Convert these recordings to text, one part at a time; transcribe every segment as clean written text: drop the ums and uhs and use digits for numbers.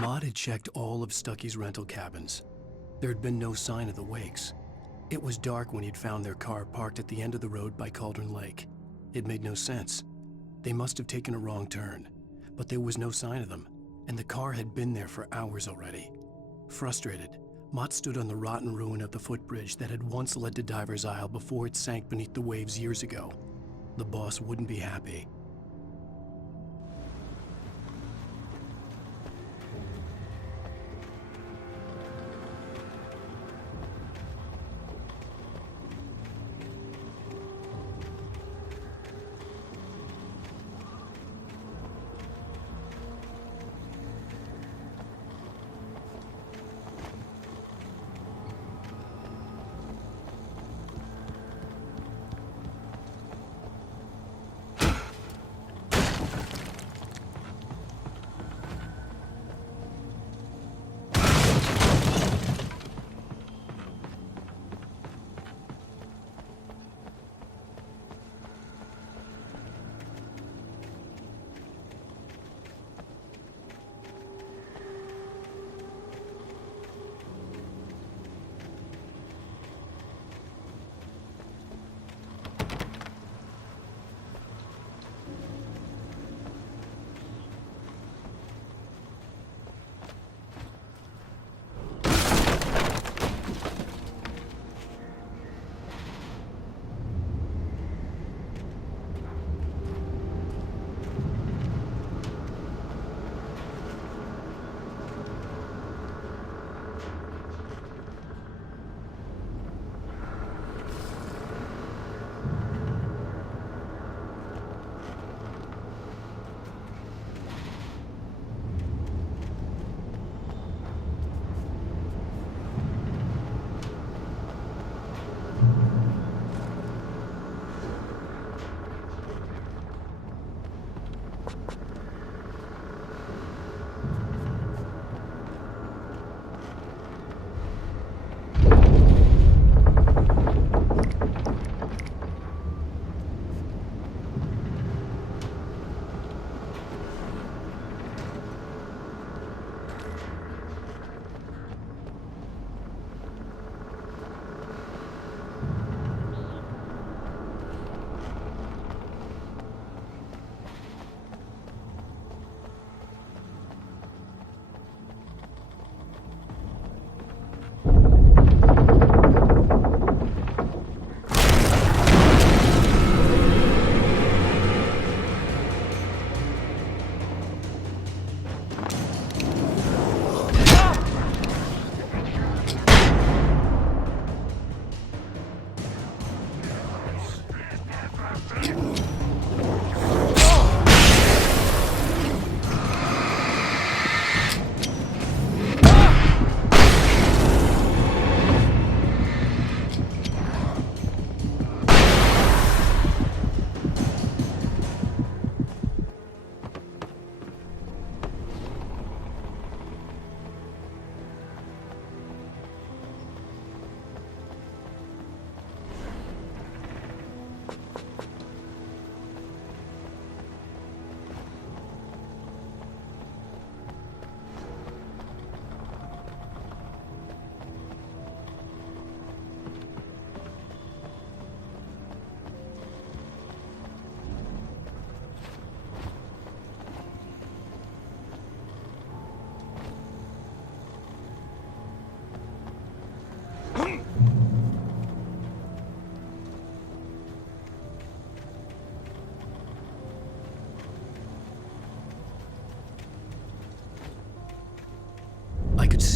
Maud had checked all of Stucky's rental cabins. There had been no sign of the wakes. It was dark when he'd found their car parked at the end of the road by Cauldron Lake. It made no sense. They must have taken a wrong turn, but there was no sign of them, and the car had been there for hours already. Frustrated, Mott stood on the rotten ruin of the footbridge that had once led to Diver's Isle before it sank beneath the waves years ago. The boss wouldn't be happy.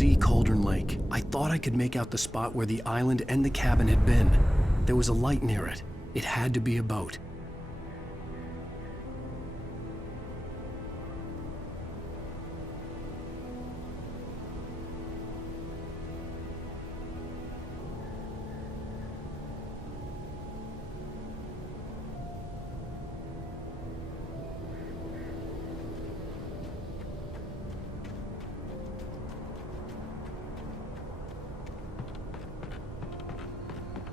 see Cauldron Lake. I thought I could make out the spot where the island and the cabin had been. There was a light near it. It had to be a boat.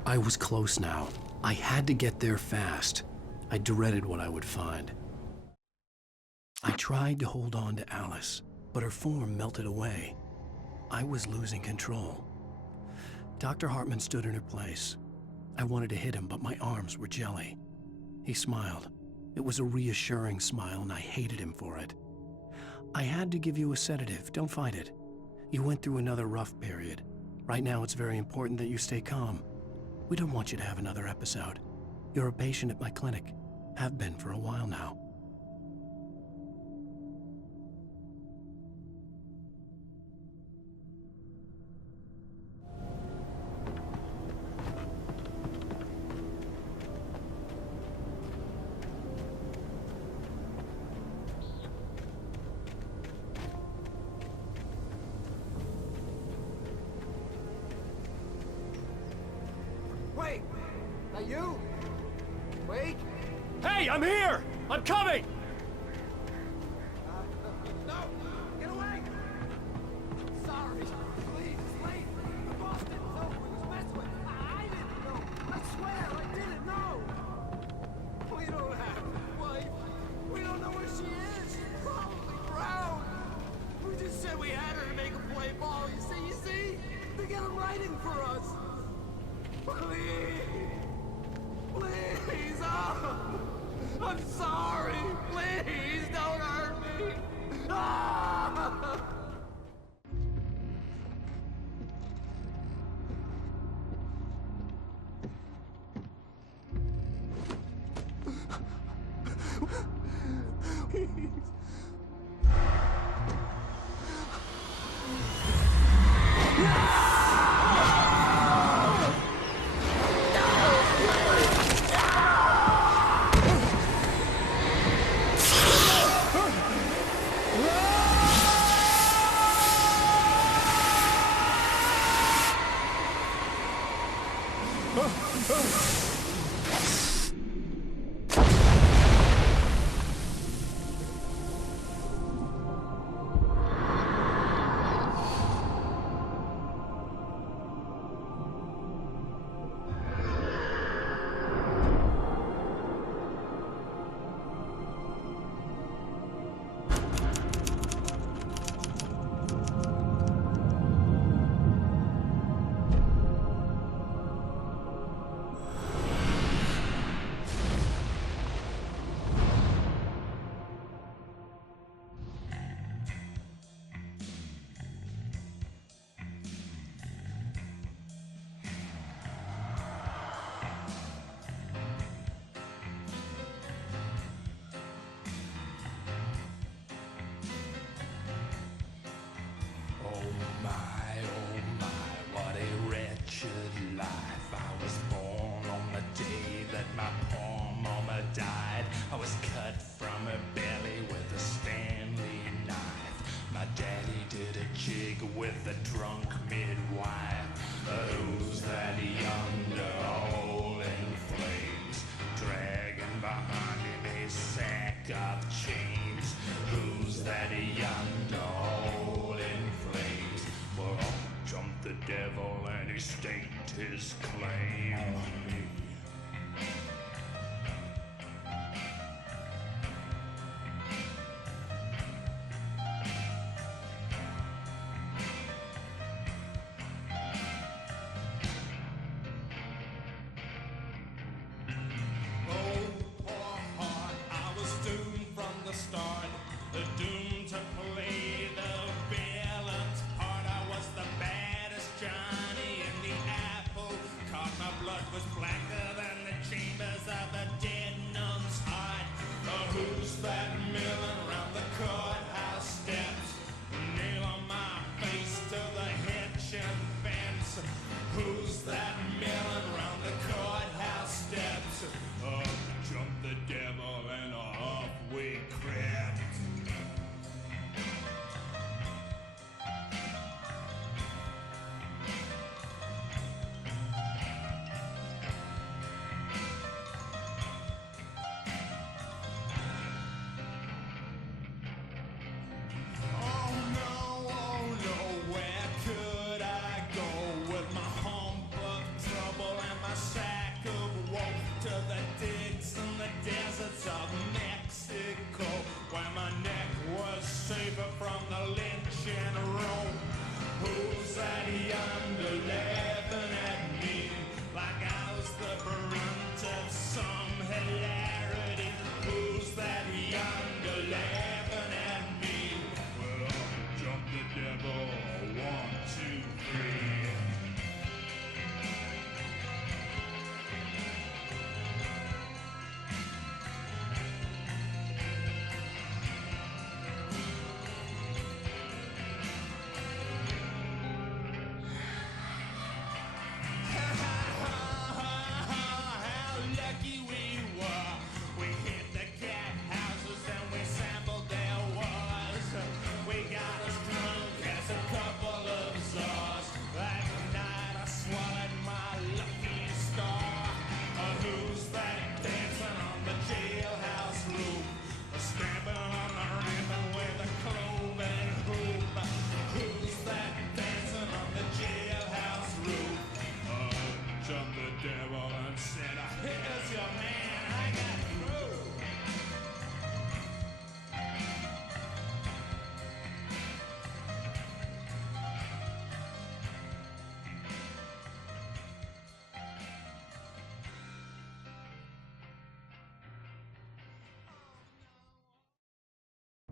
I was close now. I had to get there fast. I dreaded what I would find. I tried to hold on to Alice, but her form melted away. I was losing control. Dr. Hartman stood in her place. I wanted to hit him, but my arms were jelly. He smiled. It was a reassuring smile, and I hated him for it. I had to give you a sedative. Don't fight it. You went through another rough period. Right now, it's very important that you stay calm. We don't want you to have another episode. You're a patient at my clinic. Have been for a while now. Wait! That you? Wait! Hey, I'm here! I'm coming! No! Get away! Sorry. Please, it's late. The boss didn't know who he was messing with. I didn't know. I swear, I didn't know. We don't have a wife. We don't know where she is. She's probably drowned. We just said we had her to make a play ball. You see? They got him writing for us. Please! Please! Oh! I'm sorry! Please don't hurt me! Ah! Died. I was cut from her belly with a Stanley knife. My daddy did a jig with a drunk midwife. Who's that yonder hole in flames, dragging behind him a sack of chains? Who's that yonder hole in flames? Well, up jumped the devil and he staked his claim on me. Doomed to play the villain's part. I was the baddest Johnny in the apple. Caught my blood was yonder laughing at me like I was the brunt of some hilarity? Who's that yonder laughing at me? Well, I'll jump the devil. 1, 2, 3. How lucky we were. We hit the cat houses and we sampled their wars. We got as drunk as a couple of czars. That night I swallowed my lucky star. Who's that dancing on the jailhouse roof? Stamping on the ribbon with a cloven hoop. Who's that dancing on the jailhouse roof? Jumped the devil and said, here's your man, I got through.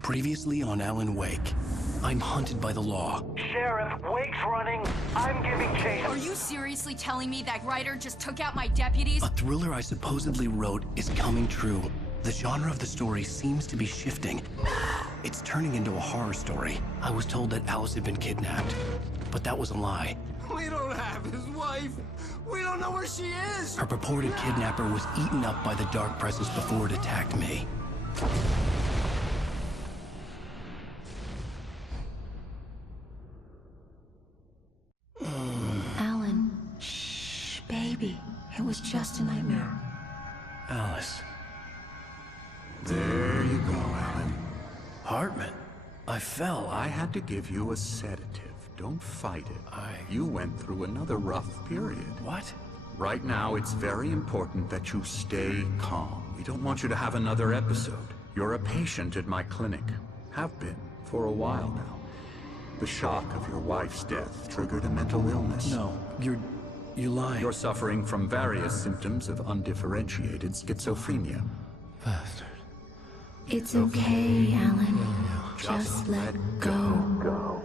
Previously on Alan Wake, I'm hunted by the law. Sheriff, Wake's running. I'm giving chase. Are you seriously telling me that writer just took out my deputies? A thriller I supposedly wrote is coming true. The genre of the story seems to be shifting. It's turning into a horror story. I was told that Alice had been kidnapped, but that was a lie. We don't have his wife. We don't know where she is. Her purported kidnapper was eaten up by the dark presence before it attacked me. Alan, shh, baby. It was just a nightmare. Alice. There you go, Alan. Hartman. I fell. I had to give you a sedative. Don't fight it. I- You went through another rough period. What? Right now, it's very important that you stay calm. We don't want you to have another episode. You're a patient at my clinic. Have been for a while now. The shock of your wife's death triggered a mental illness. No, you're lying. You're suffering from various symptoms of undifferentiated schizophrenia. Bastard. It's okay, Alan. Just let go.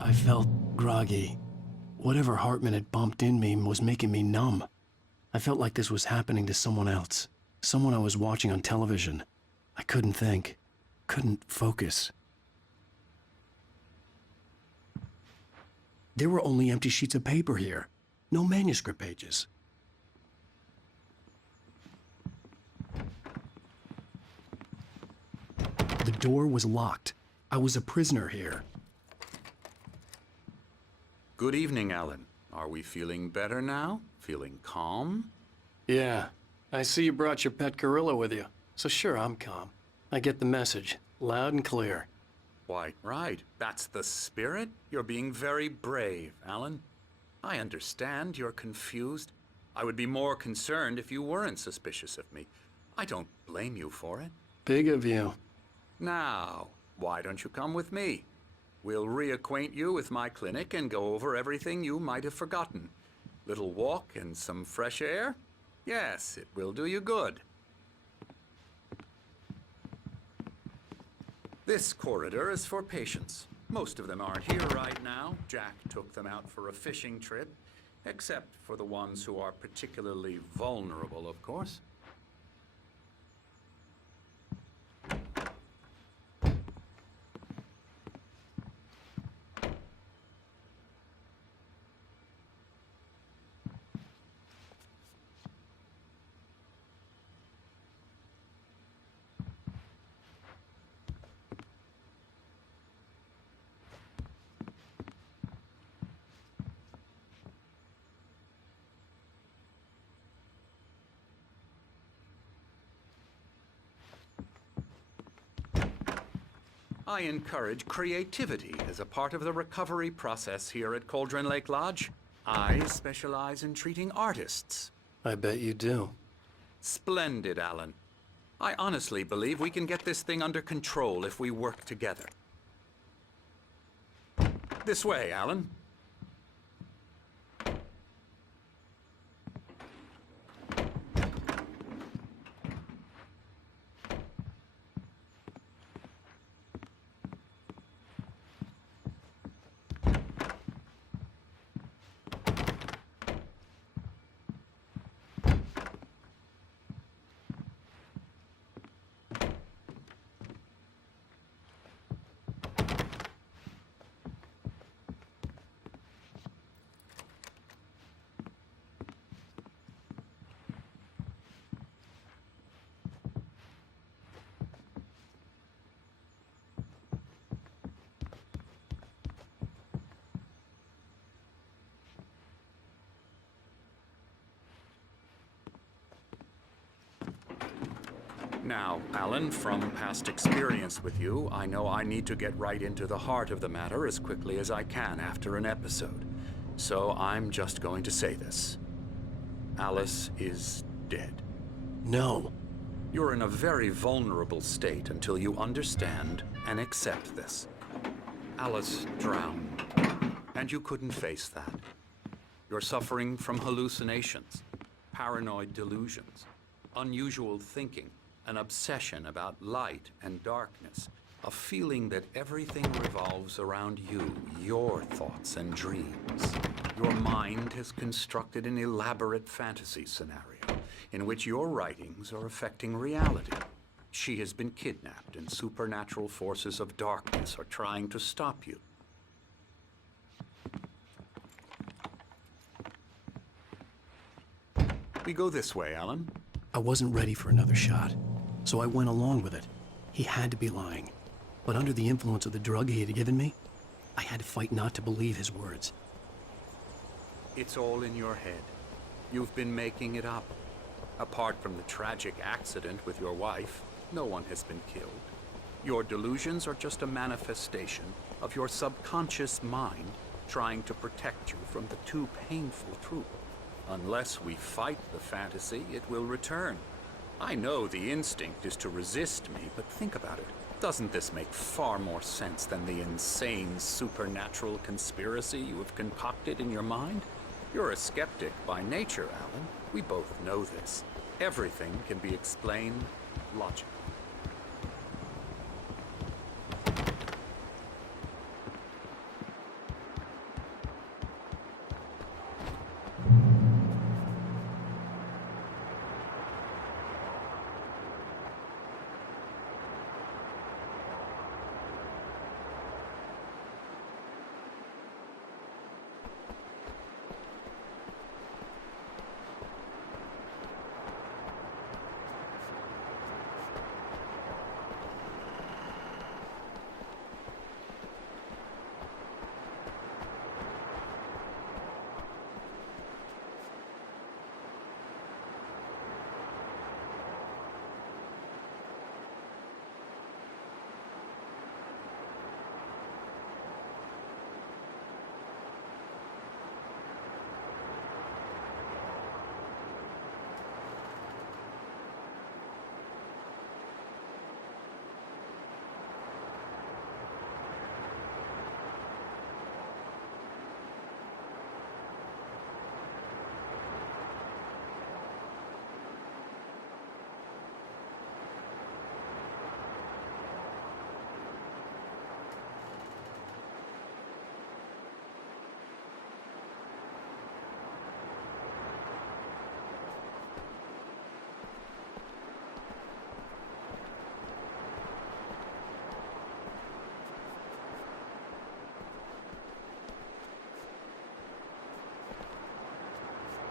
I felt groggy. Whatever Hartman had bumped in me was making me numb. I felt like this was happening to someone else. Someone I was watching on television. I couldn't think. Couldn't focus. There were only empty sheets of paper here. No manuscript pages. The door was locked. I was a prisoner here. Good evening, Alan. Are we feeling better now? Feeling calm? Yeah. I see you brought your pet gorilla with you. So sure, I'm calm. I get the message. Loud and clear. Why, right. That's the spirit. You're being very brave, Alan. I understand you're confused. I would be more concerned if you weren't suspicious of me. I don't blame you for it. Big of you. Now, why don't you come with me? We'll reacquaint you with my clinic and go over everything you might have forgotten. Little walk and some fresh air? Yes, it will do you good. This corridor is for patients. Most of them aren't here right now. Jack took them out for a fishing trip, except for the ones who are particularly vulnerable, of course. I encourage creativity as a part of the recovery process here at Cauldron Lake Lodge. I specialize in treating artists. I bet you do. Splendid, Alan. I honestly believe we can get this thing under control if we work together. This way, Alan. Now, Alan, from past experience with you, I know I need to get right into the heart of the matter as quickly as I can after an episode. So I'm just going to say this. Alice is dead. No. You're in a very vulnerable state until you understand and accept this. Alice drowned, and you couldn't face that. You're suffering from hallucinations, paranoid delusions, unusual thinking, an obsession about light and darkness, a feeling that everything revolves around you, your thoughts and dreams. Your mind has constructed an elaborate fantasy scenario in which your writings are affecting reality. She has been kidnapped and supernatural forces of darkness are trying to stop you. We go this way, Alan. I wasn't ready for another shot, so I went along with it. He had to be lying. But under the influence of the drug he had given me, I had to fight not to believe his words. It's all in your head. You've been making it up. Apart from the tragic accident with your wife, no one has been killed. Your delusions are just a manifestation of your subconscious mind trying to protect you from the too painful truth. Unless we fight the fantasy, it will return. I know the instinct is to resist me, but think about it. Doesn't this make far more sense than the insane supernatural conspiracy you have concocted in your mind? You're a skeptic by nature, Alan. We both know this. Everything can be explained logically.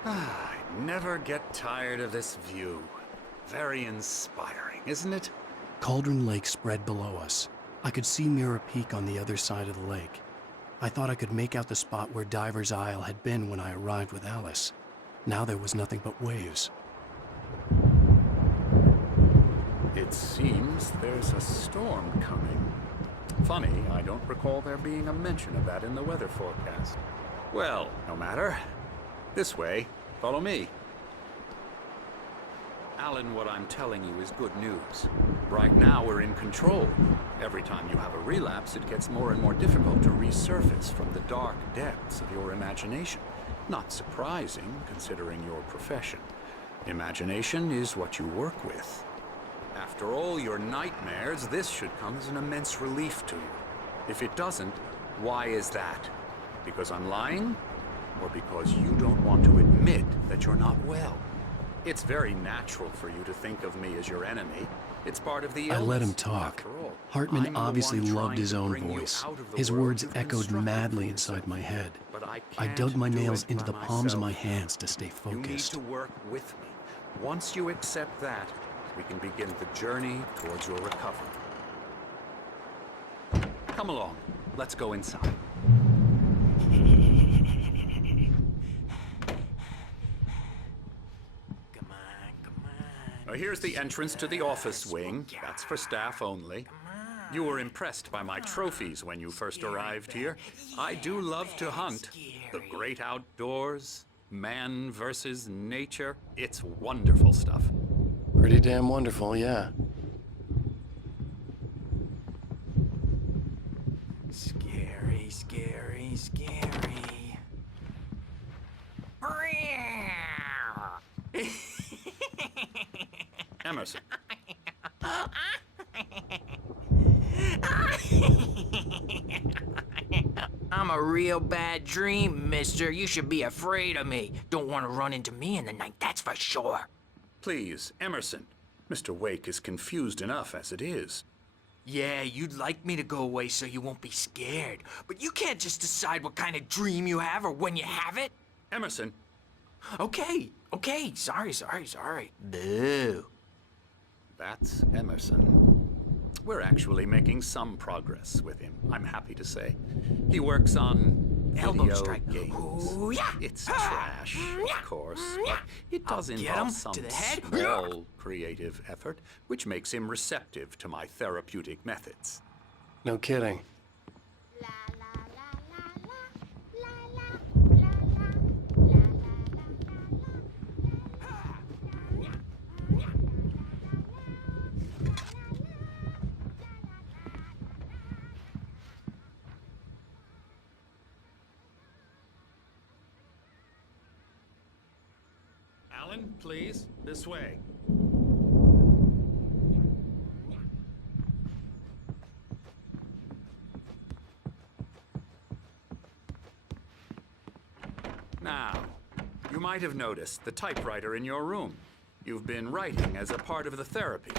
I never get tired of this view. Very inspiring, isn't it? Cauldron Lake spread below us. I could see Mirror Peak on the other side of the lake. I thought I could make out the spot where Diver's Isle had been when I arrived with Alice. Now there was nothing but waves. It seems there's a storm coming. Funny, I don't recall there being a mention of that in the weather forecast. Well, no matter. This way. Follow me. Alan, what I'm telling you is good news. Right now, we're in control. Every time you have a relapse, it gets more and more difficult to resurface from the dark depths of your imagination. Not surprising, considering your profession. Imagination is what you work with. After all your nightmares, this should come as an immense relief to you. If it doesn't, why is that? Because I'm lying? Or because you don't want to admit that you're not well? It's very natural for you to think of me as your enemy. It's part of the illness. I let him talk. Hartman obviously loved his own voice. His words echoed madly inside my head. I dug my nails into the palms of my hands to stay focused. You need to work with me. Once you accept that, we can begin the journey towards your recovery. Come along. Let's go inside. Here's the entrance to the office wing. That's for staff only. You were impressed by my trophies when you first arrived here. I do love to hunt. The great outdoors, man versus nature. It's wonderful stuff. Pretty damn wonderful, yeah. Scary, scary, scary. Emerson. I'm a real bad dream, mister. You should be afraid of me. Don't want to run into me in the night, that's for sure. Please, Emerson. Mr. Wake is confused enough as it is. Yeah, you'd like me to go away so you won't be scared. But you can't just decide what kind of dream you have or when you have it. Emerson. Okay. Sorry. Boo. That's Emerson. We're actually making some progress with him, I'm happy to say. He works on Elbow video strike. games. Ooh, yeah. It's trash, of course, but it does I'll get involve him some to the head. small creative effort, which makes him receptive to my therapeutic methods. No kidding. Alan, please, this way. Now, you might have noticed the typewriter in your room. You've been writing as a part of the therapy.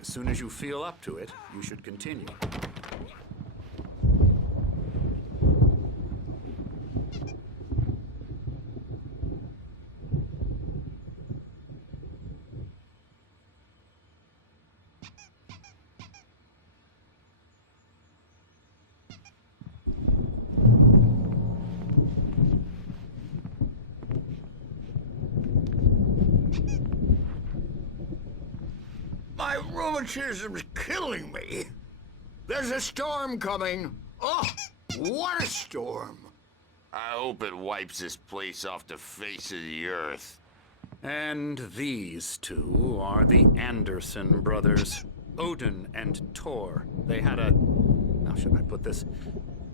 As soon as you feel up to it, you should continue. My rheumatism's killing me. There's a storm coming. Oh, what a storm. I hope it wipes this place off the face of the earth. And these two are the Anderson brothers, Odin and Thor. They had how should I put this?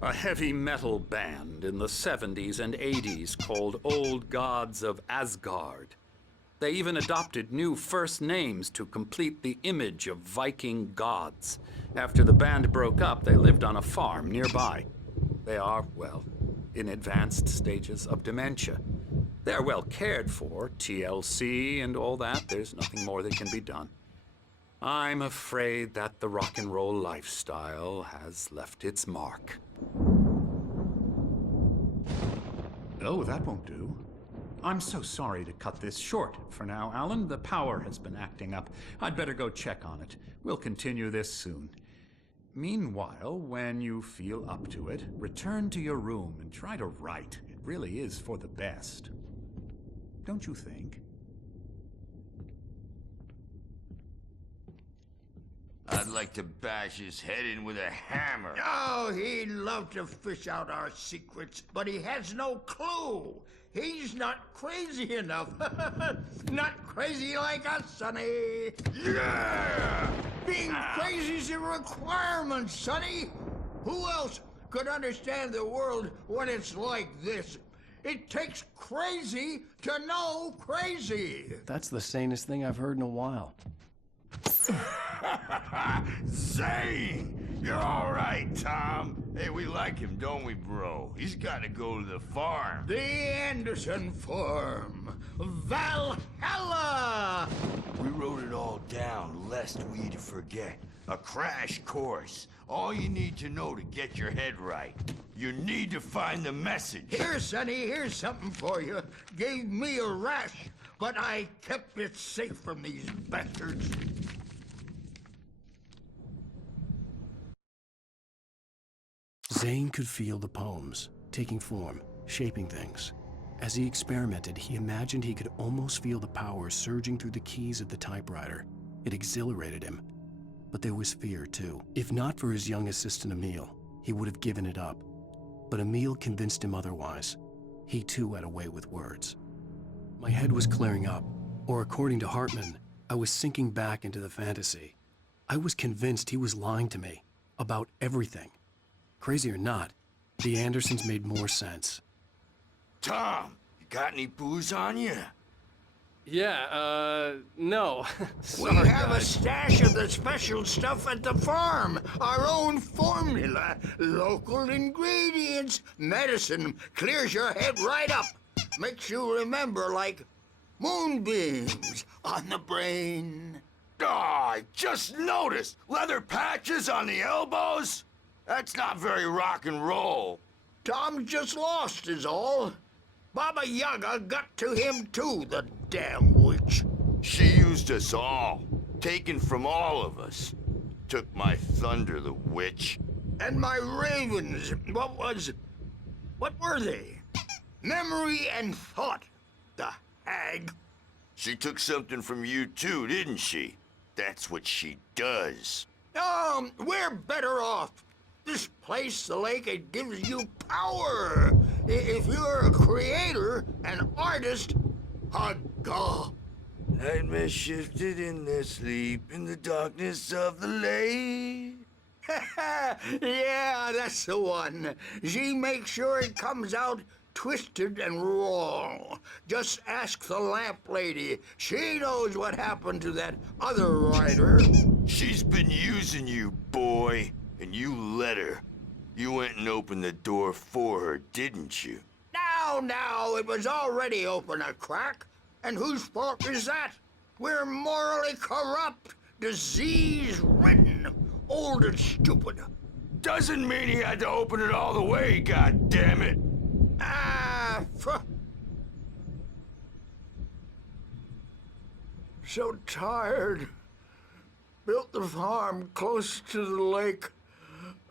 A heavy metal band in the 70s and 80s called Old Gods of Asgard. They even adopted new first names to complete the image of Viking gods. After the band broke up, they lived on a farm nearby. They are, well, in advanced stages of dementia. They're well cared for, TLC and all that. There's nothing more that can be done. I'm afraid that the rock and roll lifestyle has left its mark. Oh, that won't do. I'm so sorry to cut this short for now, Alan. The power has been acting up. I'd better go check on it. We'll continue this soon. Meanwhile, when you feel up to it, return to your room and try to write. It really is for the best. Don't you think? I'd like to bash his head in with a hammer. Oh, he'd love to fish out our secrets, but he has no clue. He's not crazy enough. Not crazy like us, Sonny. Yeah! Being crazy's a requirement, Sonny. Who else could understand the world when it's like this? It takes crazy to know crazy. That's the sanest thing I've heard in a while. Zane! You're all right, Tom. Hey, we like him, don't we, bro? He's got to go to the farm. The Anderson farm. Valhalla! We wrote it all down lest we'd forget. A crash course. All you need to know to get your head right. You need to find the message. Here, Sonny, here's something for you. Gave me a rash, but I kept it safe from these bastards. Zane could feel the poems, taking form, shaping things. As he experimented, he imagined he could almost feel the power surging through the keys of the typewriter. It exhilarated him. But there was fear, too. If not for his young assistant Emil, he would have given it up. But Emil convinced him otherwise. He too had a way with words. My head was clearing up, or according to Hartman, I was sinking back into the fantasy. I was convinced he was lying to me about everything. Crazy or not, the Andersons made more sense. Tom, you got any booze on you? Yeah, no. We Sorry, have a guys. stash of the special stuff at the farm. Our own formula. Local ingredients. Medicine clears your head right up. Makes you remember like moonbeams on the brain. Oh, I just noticed. Leather patches on the elbows? That's not very rock and roll. Tom just lost is all. Baba Yaga got to him too, the damn witch. She used us all. Taken from all of us. Took my thunder, the witch. And my ravens. What were they? Memory and thought. The hag. She took something from you too, didn't she? That's what she does. We're better off. This place, the lake, it gives you power. If you're a creator, an artist, a god. Nightmare shifted in their sleep in the darkness of the lake. Yeah, that's the one. She makes sure it comes out twisted and wrong. Just ask the lamp lady. She knows what happened to that other writer. She's been using you, boy. And you let her. You went and opened the door for her, didn't you? Now, it was already open a crack. And whose fault is that? We're morally corrupt, disease-ridden, old and stupid. Doesn't mean he had to open it all the way, goddammit. So tired. Built the farm close to the lake.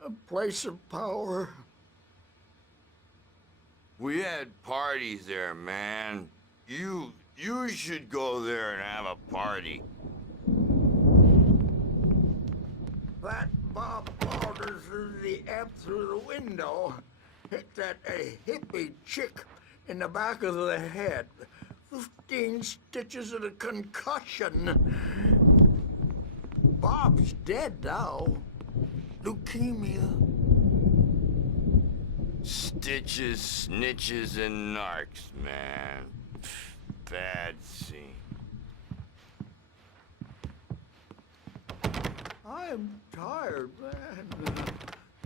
A place of power. We had parties there, man. You should go there and have a party. That Bob Balder threw the amp through the window. Hit that hippie chick in the back of the head. 15 stitches and a concussion. Bob's dead now. Leukemia. Stitches, snitches, and narcs, man. Bad scene. I'm tired, man.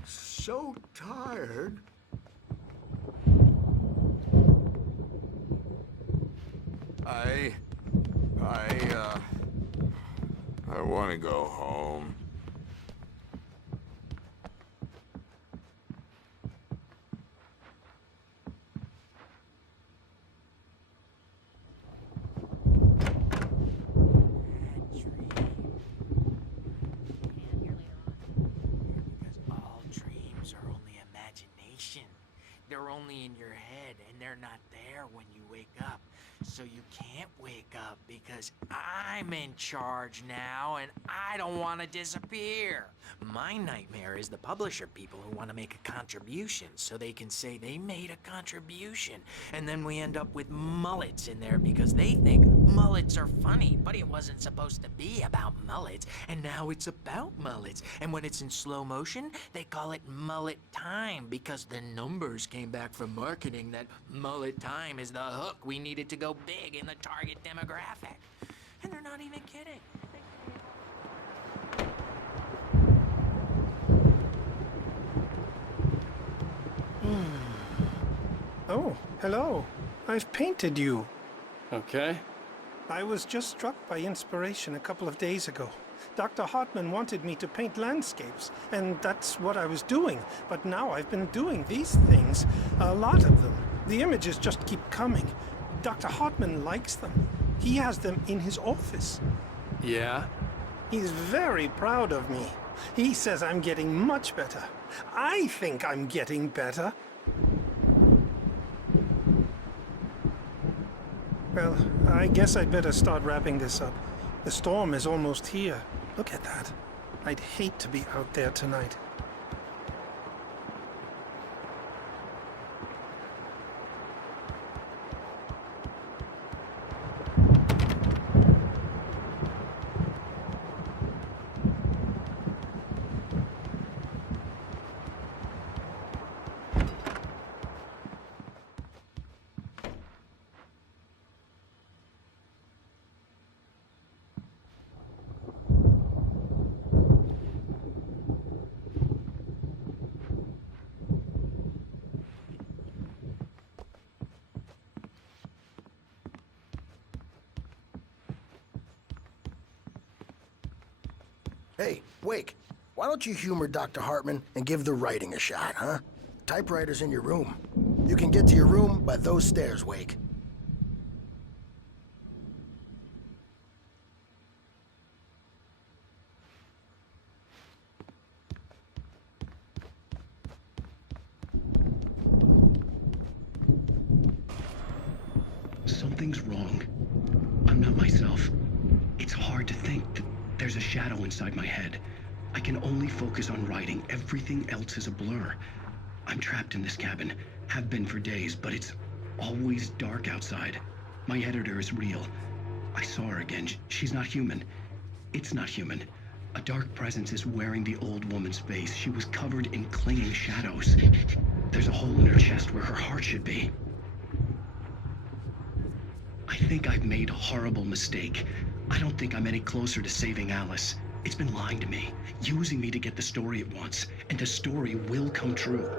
So tired. I want to go home. They're only in your head, and they're not there when you wake up. So you can't wake up because I'm in charge now and I don't want to disappear. My nightmare is the publisher people who want to make a contribution so they can say they made a contribution. And then we end up with mullets in there because they think mullets are funny, but it wasn't supposed to be about mullets. And now it's about mullets. And when it's in slow motion, they call it mullet time because the numbers came back from marketing that mullet time is the hook we needed to go big in the target demographic. And they're not even kidding. Oh, hello. I've painted you. Okay. I was just struck by inspiration a couple of days ago. Dr. Hartman wanted me to paint landscapes, and that's what I was doing. But now I've been doing these things, a lot of them. The images just keep coming. Dr. Hartman likes them. He has them in his office. Yeah? He's very proud of me. He says I'm getting much better. I think I'm getting better. Well, I guess I'd better start wrapping this up. The storm is almost here. Look at that. I'd hate to be out there tonight. Hey, Wake, why don't you humor Dr. Hartman and give the writing a shot, huh? Typewriter's in your room. You can get to your room by those stairs, Wake. Something's wrong. I'm not myself. It's hard to think that there's a shadow inside my head. I can only focus on writing. Everything else is a blur. I'm trapped in this cabin. Have been for days, but it's always dark outside. My editor is real. I saw her again. She's not human. It's not human. A dark presence is wearing the old woman's face. She was covered in clinging shadows. There's a hole in her chest where her heart should be. I think I've made a horrible mistake. I don't think I'm any closer to saving Alice. It's been lying to me, using me to get the story it wants, and the story will come true.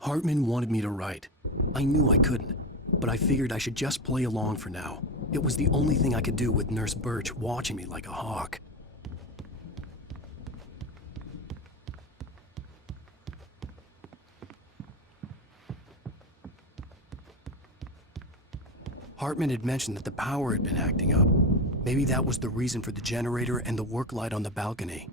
Hartman wanted me to write. I knew I couldn't, but I figured I should just play along for now. It was the only thing I could do with Nurse Birch watching me like a hawk. Hartman had mentioned that the power had been acting up. Maybe that was the reason for the generator and the work light on the balcony.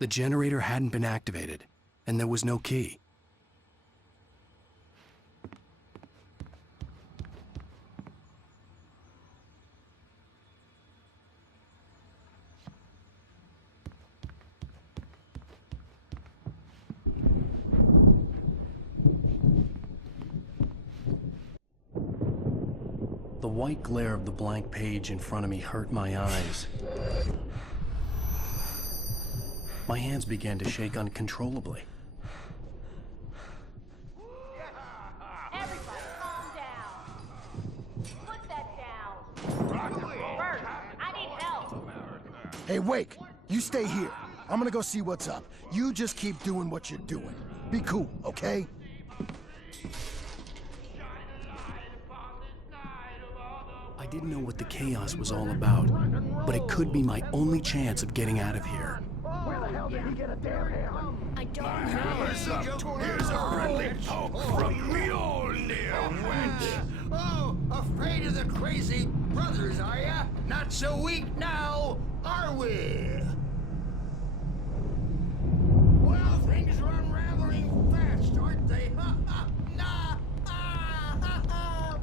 The generator hadn't been activated, and there was no key. The white glare of the blank page in front of me hurt my eyes. My hands began to shake uncontrollably. Everybody, calm down. Put that down. Bert, I need help. Hey, Wake, you stay here. I'm gonna go see what's up. You just keep doing what you're doing. Be cool, okay? I didn't know what the chaos was all about, but it could be my only chance of getting out of here. Where the hell did he get a damn hammer? I don't know. Hammer's up. Here's a friendly poke from Mjolnir, wench. Oh, afraid of the crazy brothers, are ya? Not so weak now, are we? Well, things are unraveling fast, aren't they? Ha ha! Nah! Ah, ha ha!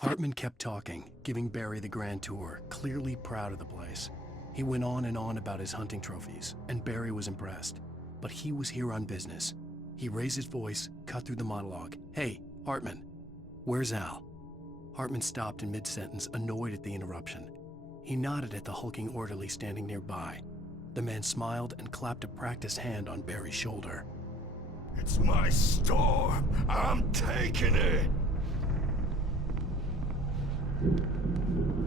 Hartman kept talking, giving Barry the grand tour, clearly proud of the place. He went on and on about his hunting trophies, and Barry was impressed. But he was here on business. He raised his voice, cut through the monologue. Hey, Hartman, where's Al? Hartman stopped in mid-sentence, annoyed at the interruption. He nodded at the hulking orderly standing nearby. The man smiled and clapped a practiced hand on Barry's shoulder. It's my store. I'm taking it.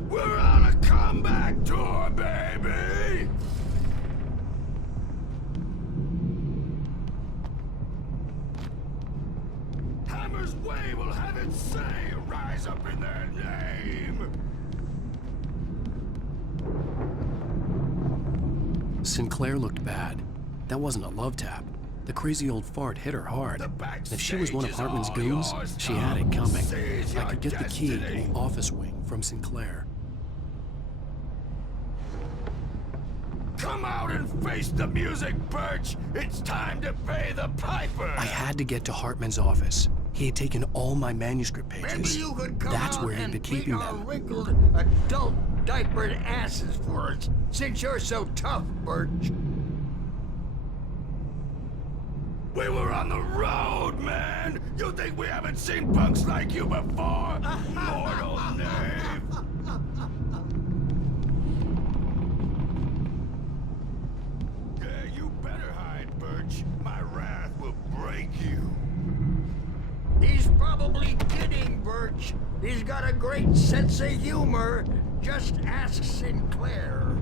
We're on a comeback tour, baby! Hammer's Way will have its say rise up in their name! Sinclair looked bad. That wasn't a love tap. The crazy old fart hit her hard. If she was one of Hartman's goons, she had it coming. I could get the key to the office wing from Sinclair. Come out and face the music, Birch! It's time to pay the piper! I had to get to Hartman's office. He had taken all my manuscript pages. Maybe you could come That's out where he'd and been keeping beat our them. wrinkled, adult, diapered asses for us, since you're so tough, Birch. We were on the road, man! You think we haven't seen punks like you before? Mortal knave! Yeah, you better hide, Birch. My wrath will break you. He's probably kidding, Birch. He's got a great sense of humor. Just ask Sinclair.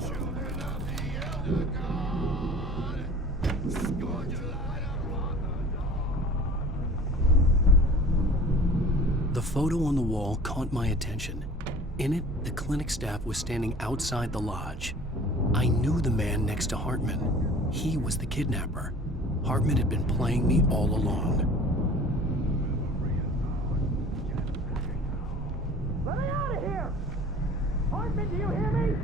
Children of the Elder God, scourge a light upon the dawn. The photo on the wall caught my attention. In it, the clinic staff was standing outside the lodge. I knew the man next to Hartman. He was the kidnapper. Hartman had been playing me all along. Let me out of here! Hartman, do you hear me?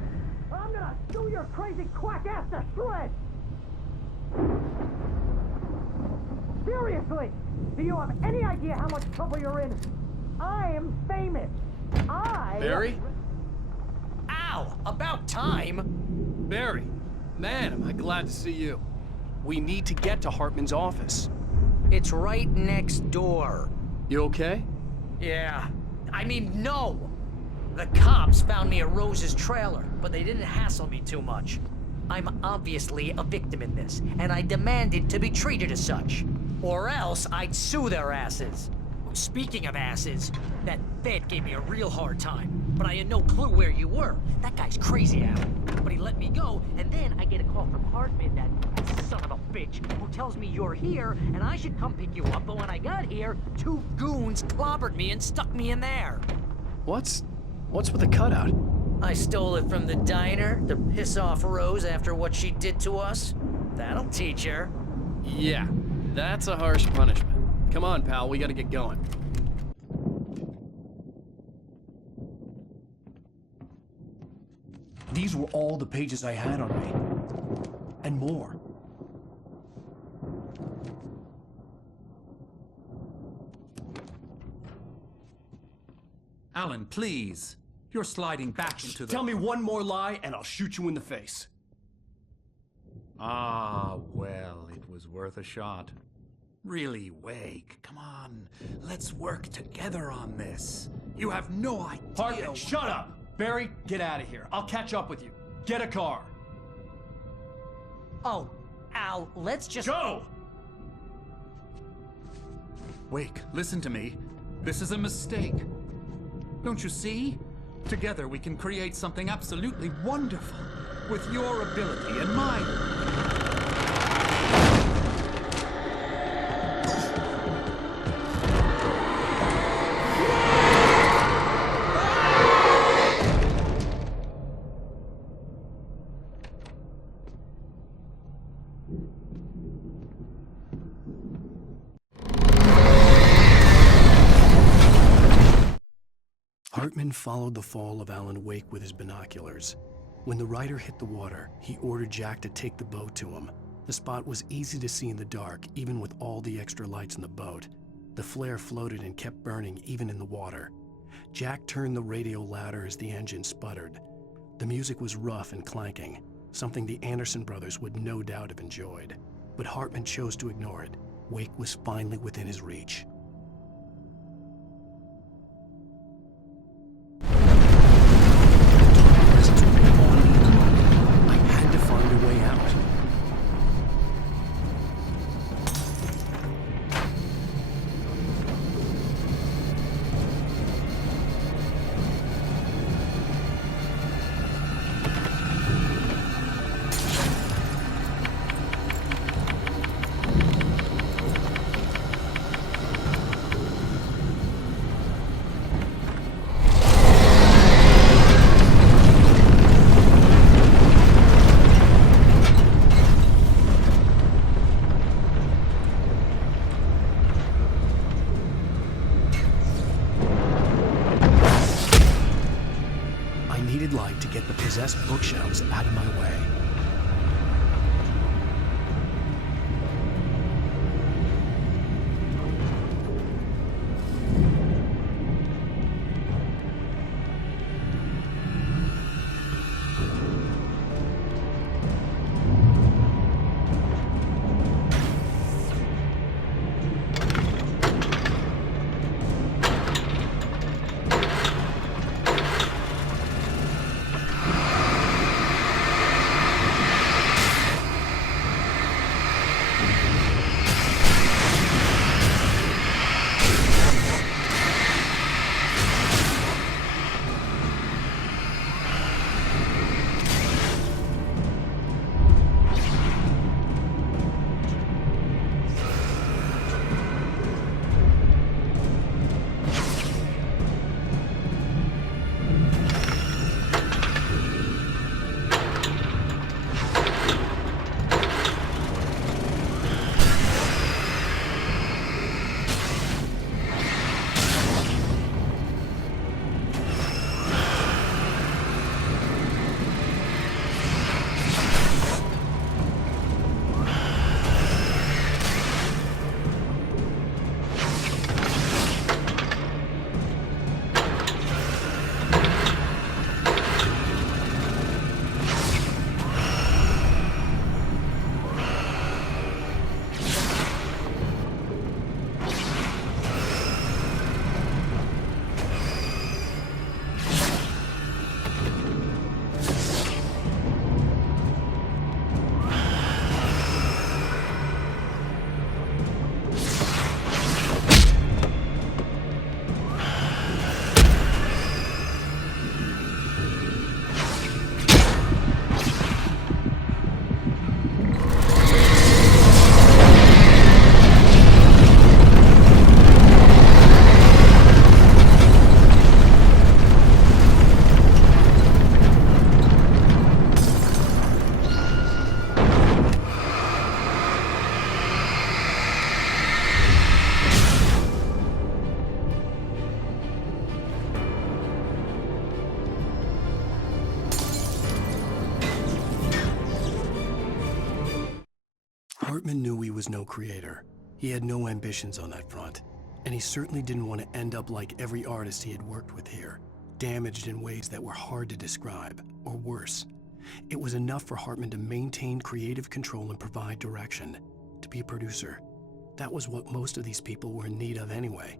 I'm gonna chew your crazy quack ass to shreds! Seriously, do you have any idea how much trouble you're in? I'm famous. Barry? Ow! About time! Barry, man, am I glad to see you. We need to get to Hartman's office. It's right next door. You okay? Yeah. I mean, no! The cops found me at Rose's trailer, but they didn't hassle me too much. I'm obviously a victim in this, and I demanded to be treated as such. Or else I'd sue their asses. Speaking of asses, that Fed gave me a real hard time, but I had no clue where you were. That guy's crazy, Al. But he let me go, and then I get a call from Hartman, that son of a bitch, who tells me you're here, and I should come pick you up, but when I got here, 2 goons clobbered me and stuck me in there. What's with the cutout? I stole it from the diner to piss off Rose after what she did to us. That'll teach her. Yeah, that's a harsh punishment. Come on, pal, we gotta get going. These were all the pages I had on me. And more. Alan, please. You're sliding back into the... Tell me one more lie and I'll shoot you in the face. Ah, well, it was worth a shot. Really, Wake, come on. Let's work together on this. You have no idea. Hartman, shut up! Barry, get out of here. I'll catch up with you. Get a car. Oh, Al, let's just... Go! Wake, listen to me. This is a mistake. Don't you see? Together we can create something absolutely wonderful. With your ability and mine. Hartman followed the fall of Alan Wake with his binoculars. When the rider hit the water, he ordered Jack to take the boat to him. The spot was easy to see in the dark, even with all the extra lights in the boat. The flare floated and kept burning even in the water. Jack turned the radio louder as the engine sputtered. The music was rough and clanking, something the Anderson brothers would no doubt have enjoyed. But Hartman chose to ignore it. Wake was finally within his reach. I had to find a way out. Light to get the possessed bookshelves out of my way. Hartman knew he was no creator. He had no ambitions on that front, and he certainly didn't want to end up like every artist he had worked with here, damaged in ways that were hard to describe, or worse. It was enough for Hartman to maintain creative control and provide direction, to be a producer. That was what most of these people were in need of anyway.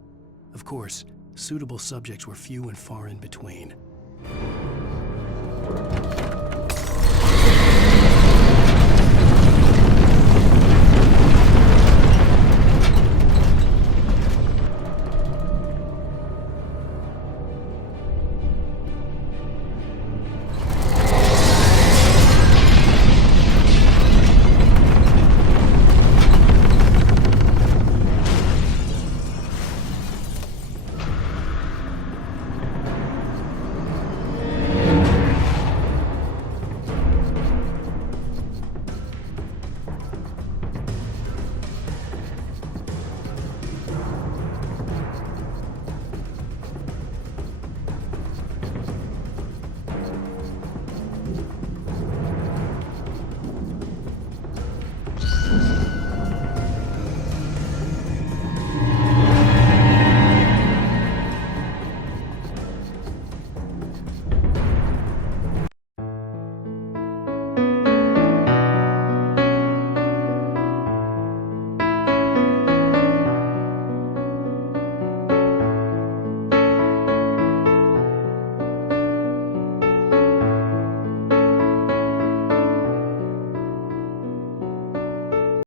Of course, suitable subjects were few and far in between.